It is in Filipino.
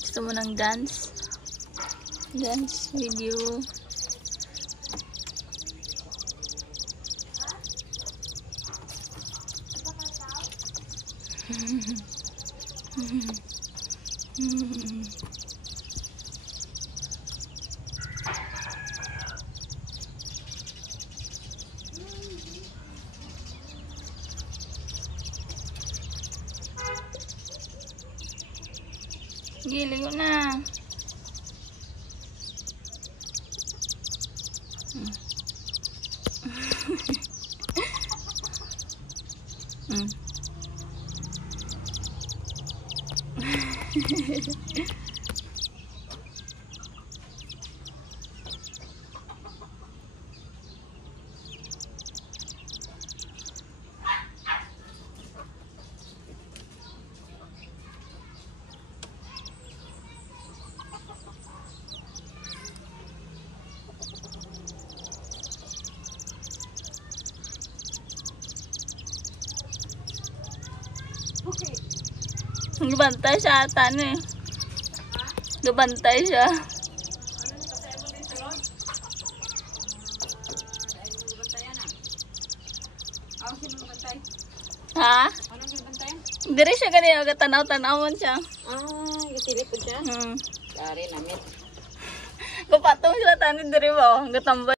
Gusto mo ng dance? Dance video. Gili ko na. Gabantay siya ata eh. Gabantay siya. Ha? Diri siya ganyan. Gatanaw-tanawon siya. Gasilip po siya? Dari namin. Kapatong sila tanin diri ba? Gatambay.